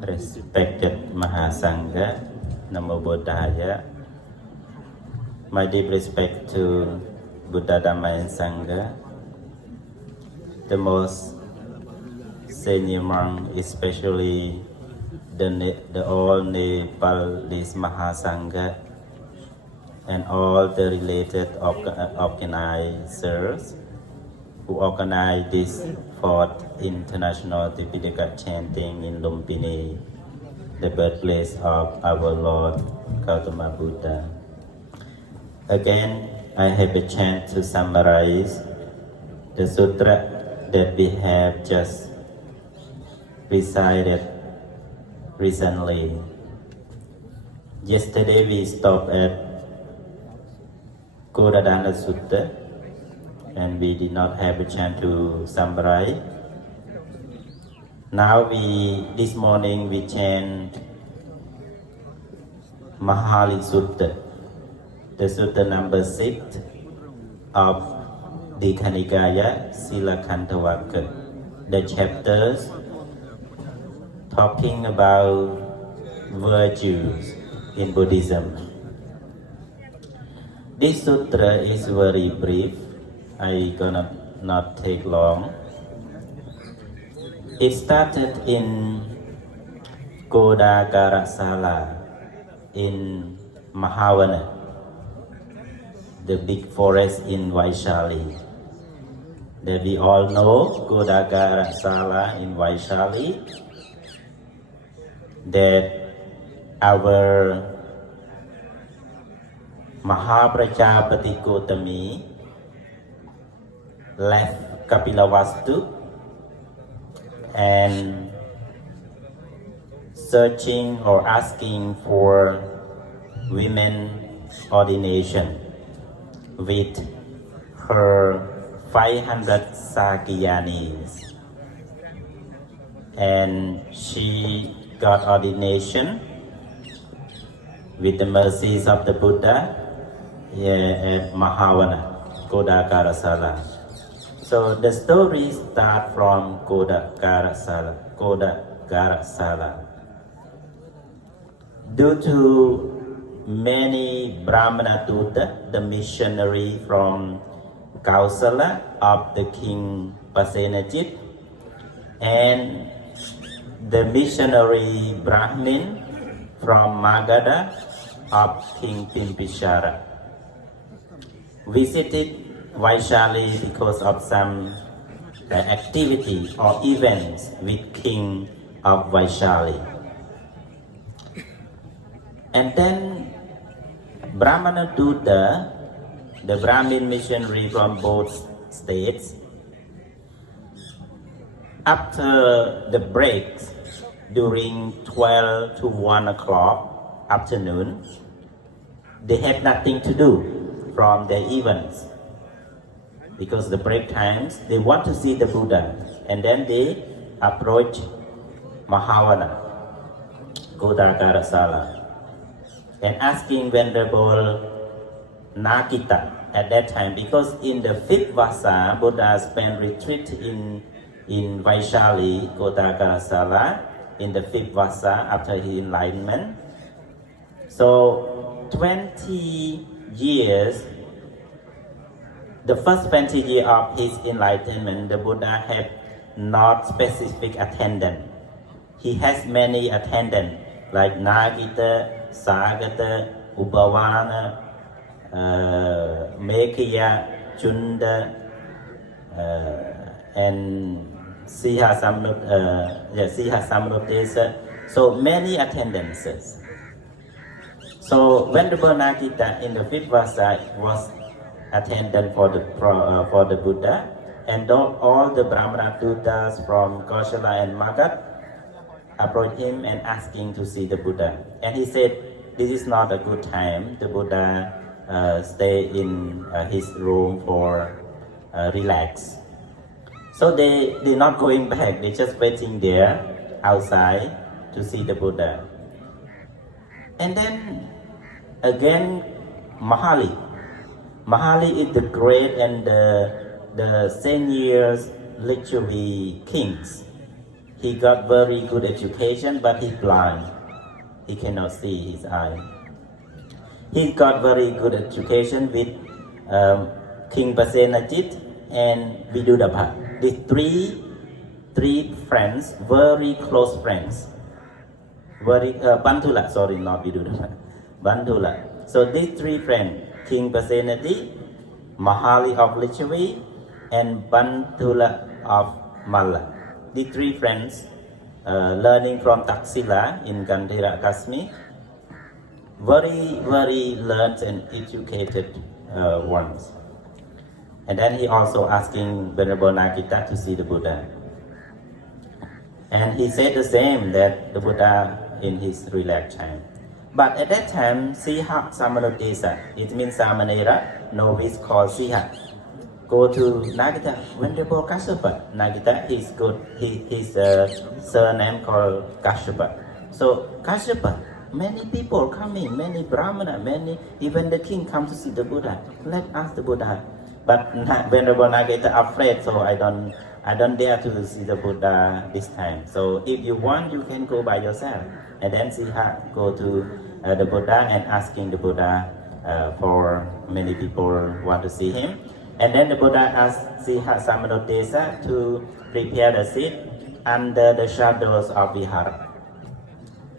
Respected Mahasangha, Namo Buddhaya. My deep respect to Buddha, Dharma and Sangha, the most senior monk, especially the all Nepalese Mahasangha and all the related organizers who organized this fourth international Tipitaka chanting in Lumpini, the birthplace of our Lord Gautama Buddha. Again, I have a chance to summarize the sutra that we have just recited recently. Yesterday we stopped at Kodadana Sutta and we did not have a chance to summarize. Now this morning we chant Mahāli Sutta, the sutta number 6 of the Nikaya Silakantavaka, the chapters talking about virtues in Buddhism. This sutra is very brief. I gonna not take long. It started in Godakarasala in Mahavana, the big forest in Vaishali. That we all know Godakarasala in Vaishali, that our Mahaprajapati Gotami left Kapilavastu and searching or asking for women ordination with her 500 Sakyanis, and she got ordination with the mercies of the Buddha at Mahavana, Godakarasala. So the story starts from Godakarasala. Due to many Brahmana Dutta, the missionary from Kausala of the king Pasenajit, and the missionary Brahmin from Magadha of king Pimpishara, visited Vaishali because of some activity or events with king of Vaishali. And then Brahmana Dutta, the Brahmin missionary from both states, after the breaks during 12 to 1 o'clock afternoon, they had nothing to do from their events. Because the break times, they want to see the Buddha. And then they approach Mahavana, Godakarasala, and asking Venerable Nakita at that time, because in the 5th Vasa, Buddha spent retreat in Vaishali, Godakarasala, in the 5th Vasa after his enlightenment. So 20 years, the first 20 years of his enlightenment, the Buddha had not specific attendant. He has many attendants like Nagita, Sagata, Ubhavana, Mekhiya, Chunda, and Siha Samrutesa. So many attendances. So Venerable Nakita in the 5th Vasa was attendant for the Buddha, and all the Brahmana Duttas from Koshala and Magadha approached him and asking to see the Buddha. And he said, this is not a good time. The Buddha stay in his room for relax. So they're not going back. They're just waiting there outside to see the Buddha. And then again, Mahāli. Mahāli is the great and the senior literary kings. He got very good education, but he's blind. He cannot see his eye. He got very good education with King Pasenajit and Vidudabha. These three friends, very close friends. Bantula, sorry, not Vidudabha. Bantula. So these three friends, King Pasenajit, Mahāli of Lichavi, and Bantula of Malla. The three friends learning from Taxila in Gandhira, Kashmir. Very learned and educated ones. And then he also asking Venerable Nagita to see the Buddha. And he said the same, that the Buddha in his relaxed time. But at that time, Siha Samanodesa, it means Samanera, novice called Siha, go to Nagita, Venerable Kashyapa. Nagita, he's good, his surname called Kashyapa. So Kashyapa, many people coming, many Brahmana, even the king come to see the Buddha. Let's ask the Buddha. But Venerable Nagita afraid, so I don't dare to see the Buddha this time. So if you want, you can go by yourself. And then Siha go to the Buddha and asking the Buddha for many people want to see him. And then the Buddha asked Siha Samanodesa to prepare the seat under the shadows of Vihara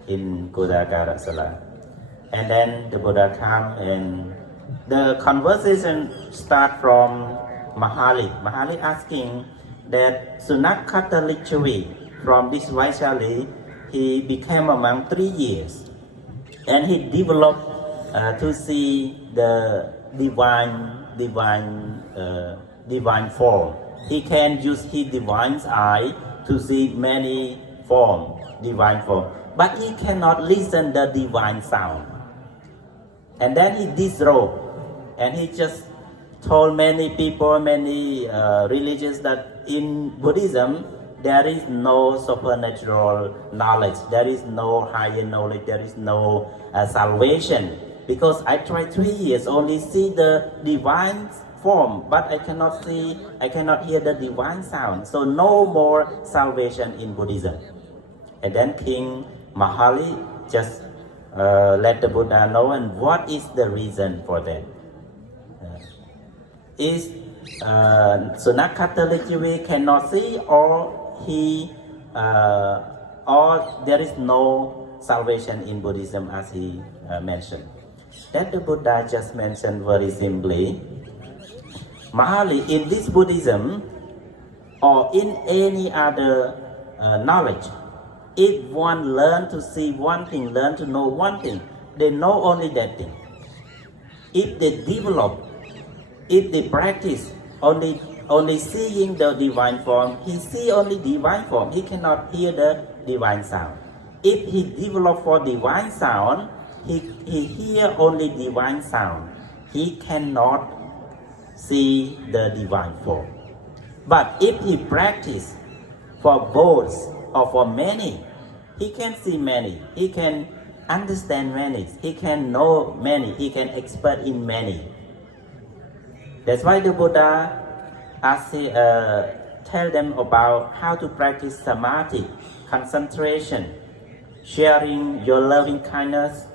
in Kudagara Sala. And then the Buddha come and the conversation start from Mahāli. Mahāli asking that Sunakata Lichavi, from this Vaishali, he became a monk 3 years. And he developed to see the divine form. He can use his divine eye to see many divine form. But he cannot listen the divine sound. And then he disrobed, and he just told many people, many religions that in Buddhism there is no supernatural knowledge, there is no higher knowledge, there is no salvation. Because I tried 3 years only see the divine form, but I cannot hear the divine sound. So no more salvation in Buddhism. And then King Mahāli just let the Buddha know, and what is the reason for that? Is Sunakata Lichavi cannot see, or or there is no salvation in Buddhism as he mentioned? That the Buddha just mentioned very simply, Mahāli, in this Buddhism or in any other knowledge, if one learn to see one thing, learn to know one thing, they know only that thing. If they develop, if they practice only seeing the divine form, he see only divine form, he cannot hear the divine sound. If he develop for divine sound, he hear only divine sound. He cannot see the divine form. But if he practice for both or for many, he can see many, he can understand many, he can know many, he can expert in many. That's why the Buddha tell them about how to practice samadhi, concentration, sharing your loving kindness,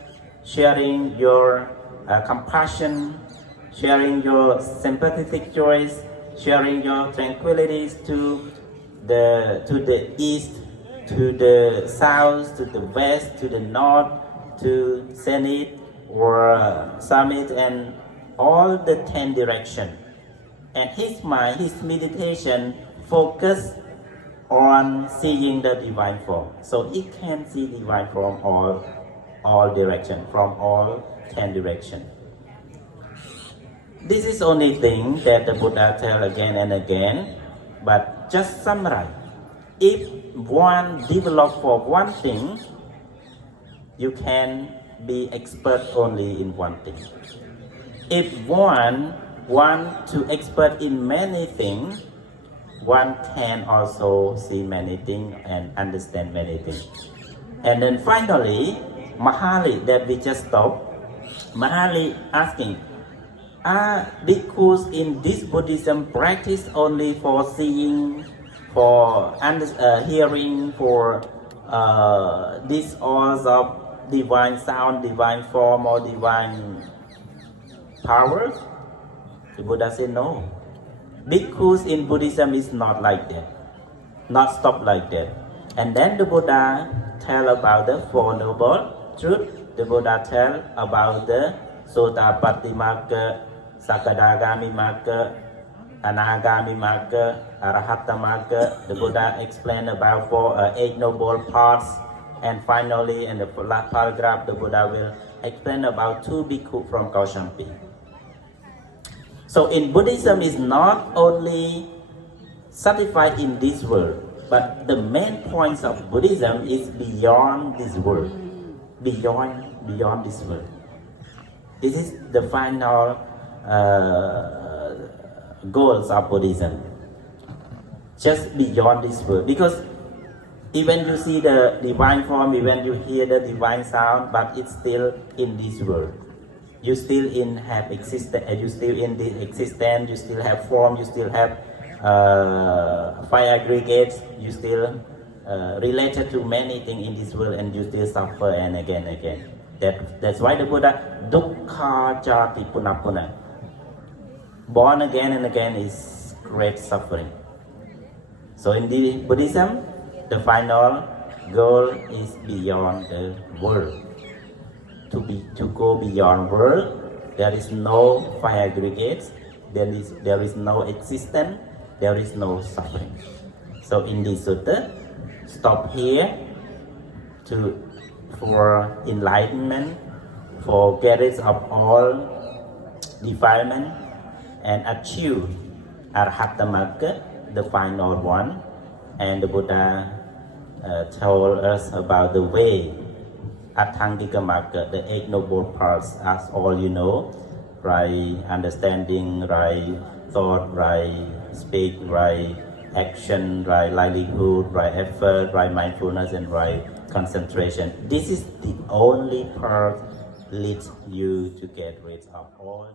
sharing your compassion, sharing your sympathetic joys, sharing your tranquilities to the east, to the south, to the west, to the north, to zenith or summit, and all the 10 directions. And his mind, his meditation focus on seeing the divine form. So he can see divine form all direction, from all 10 directions. This is only thing that the Buddha tell again and again, but just summarize. If one develop for one thing, you can be expert only in one thing. If one want to expert in many things, one can also see many things and understand many things. And then finally, Mahāli, that we just stopped, Mahāli asking, are bhikkhus in this Buddhism practice only for seeing for hearing, for this all of divine sound, divine form, or divine power? The Buddha said no. Bhikkhus in Buddhism is not like that, not stop like that. And then the Buddha tell about the Four Noble Truths. The Buddha tell about the Sotapatti Magga, Sakadagami Magga, Anagami Magga, Arahata Magga. The Buddha explained about eight noble paths. And finally, in the last paragraph, the Buddha will explain about two bhikkhu from Kaushampi. So in Buddhism is not only satisfied in this world, but the main points of Buddhism is beyond this world, beyond this world. This is the final goals of Buddhism, just beyond this world. Because even you see the divine form, even you hear the divine sound, but it's still in this world. You still have existence, you still in the existence, you still have form, you still have five aggregates, you still related to many things in this world, and you still suffer and again. That's why the Buddha, dukkha jati punapuna. Born again and again is great suffering. So in the Buddhism, the final goal is beyond the world. To go beyond world, there is no five aggregates, there is no existence, there is no suffering. So in this sutta, stop here for enlightenment, for get rid of all defilement, and achieve Arahata Magga, the final one. And the Buddha told us about the way, Atthangika Magga, the eight noble paths, as all you know, right understanding, right thought, right speak, right action, right livelihood, right effort, right mindfulness, and right concentration. This is the only path leads you to get rid of all